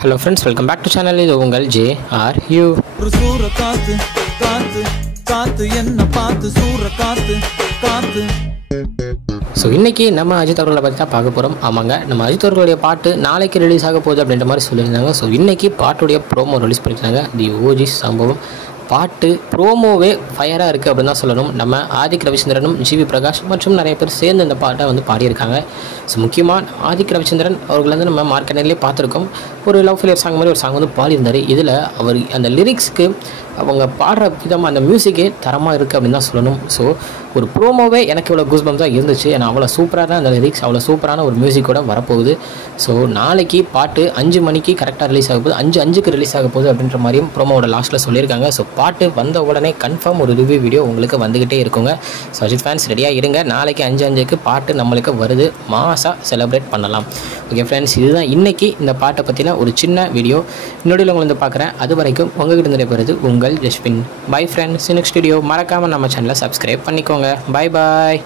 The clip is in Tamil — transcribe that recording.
Hello friends, welcome back to channel. இது உங்கள் JRU. ஒரு சூற காத்து காத்து காத்து என்ன பார்த்து சூற காத்து காத்து. ஸோ இன்றைக்கி நம்ம அஜித் அவர்களை பற்றி தான் பார்க்க போகிறோம். ஆமாங்க, நம்ம அஜித் அவர்களுடைய பாட்டு நாளைக்கு ரிலீஸ் ஆக போகுது அப்படின்ற மாதிரி சொல்லியிருந்தாங்க. ஸோ இன்றைக்கி பாட்டுடைய ப்ரோமோ ரிலீஸ் பண்ணியிருக்காங்க. தி ஓஜி சம்பவம் பாட்டு ப்ரோமோவே ஃபயராக இருக்குது அப்படின்னு தான் சொல்லணும். நம்ம ஆதிக் ரவிச்சந்திரனும் ஜிவி பிரகாஷ் மற்றும் நிறைய பேர் சேர்ந்து இந்த பாட்டை வந்து பாடியிருக்காங்க. ஸோ முக்கியமாக ஆதிக் ரவிச்சந்திரன் அவர்கள் வந்து நம்ம மார்க்கெட்லேயே பார்த்துருக்கோம். ஒரு லவ் ஃபெயிலியர் சாங் மாதிரி ஒரு சாங் வந்து பாடியிருந்தார். இதில் அவர் அந்த லிரிக்ஸ்க்கு அவங்க பாடுற விதமாக அந்த மியூசிக்கே தரமாக இருக்குது அப்படின்னு தான் சொல்லணும். ஸோ ஒரு ப்ரோமோவே எனக்கு இவ்வளோ கூஸ்பம்ஸாக இருந்துச்சு. ஏன்னா அவ்வளோ சூப்பரான அந்த லிரிக்ஸ், அவ்வளோ சூப்பரான ஒரு மியூசிக்கோட வரப்போகுது. ஸோ நாளைக்கு பாட்டு 5 மணிக்கு கரெக்டாக ரிலீஸ் ஆக போகுது, 5:05க்கு ரிலீஸ் ஆக போகுது அப்படின்ற மாதிரியும் ப்ரோமோட லாஸ்ட்டில் சொல்லியிருக்காங்க. ஸோ பாட்டு வந்த உடனே கன்ஃபார்ம் ஒரு ரிவ்யூ வீடியோ உங்களுக்கு வந்துக்கிட்டே இருக்குங்க. ஸோ அஜித் ஃபேன்ஸ் ரெடியாக இருங்க. நாளைக்கு 5:05க்கு பாட்டு நம்மளுக்கு வருது. மாசாக செலிப்ரேட் பண்ணலாம். ஓகே ஃப்ரெண்ட்ஸ், இதுதான் இன்றைக்கி இந்த பாட்டை பற்றின ஒரு சின்ன வீடியோ. இன்னொரு உங்களை வந்து பார்க்குறேன். அது வரைக்கும் உங்கள்கிட்ட நிறைய உங்கள் ஜஸ்பின். பை ஃப்ரெண்ட்ஸ், நெக்ஸ்ட் வீடியோ மறக்காமல் நம்ம சேனலை சப்ஸ்கிரைப் பண்ணிக்கோங்க. Bye bye.